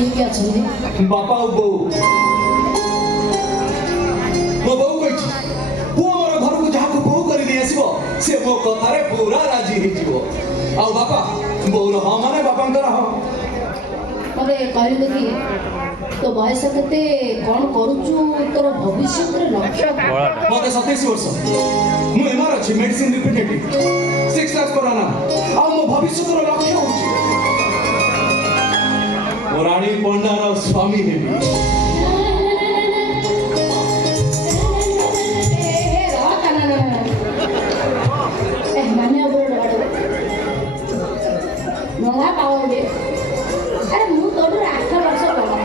किए अच्छे बापा और बो मो बो कहि पुओ मोर घर को जहा को बो कर दे आसीबो से मो कथा रे पूरा राजी हे जीवो आ बापा बोर हां माने बापांकर हां मते कहलु देखी तो बयस केते कोन करूचु तोर भविष्य रे लक्ष्य मते 27 वर्ष मु एमआर अछि मेडिसिन रिप्रेजेंटेटिव 6 लाख कराना आ मो भविष्य रो लक्ष्य होछि रानी पंडार स्वामी हेबी नला पावर दे अरे मु तोड़ 8 वर्ष पड़ा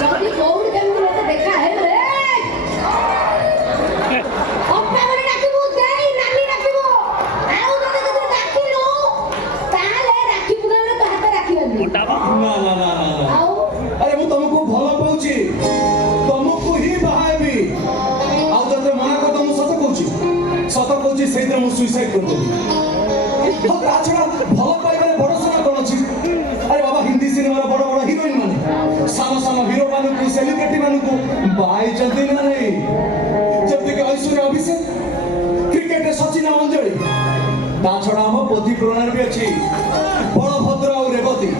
जल्दी कौन केम मते देखा है रे अप्पा मने डाकिबो देई नानी डाकिबो आउ जदे तू डाकिलु ताले राखी पुगाले तो हाथ राखी बंदी ना आउ अरे मु तुमको भलो पाउची तुमको ही बहाएबी आउ जते मना को तुम सत कहूची सेइते मु सुसाइड कर देबी हो ताछड़ा भलो पाइबारे बड़ सना कोन अछि अरे बाबा हिंदी सिनेमा रो बड़ बड़ हीरोइन माने सानो हीरो मानु को सेलिब्रिटी मानु को बाई जल्दी ना नहीं जब तक ऐश्वर्या अभिषेक क्रिकेट रे सचिन अंजलि ताछड़ा हम पोथी पुराण भी अछि बलभद्र और रेवती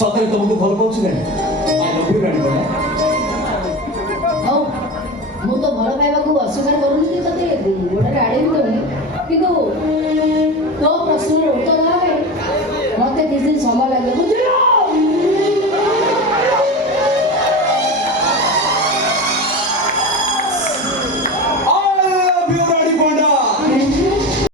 सतरे तुमको भल पाउछ नै आई लव यू रानी बना हौ मु तो भल पाइबा को अस्वीकार करूनी कि तते गोडा गाडी भी दोनी किंतु तो प्रश्न उत्तर देबा मते 2 दिन समय लागे बुझलो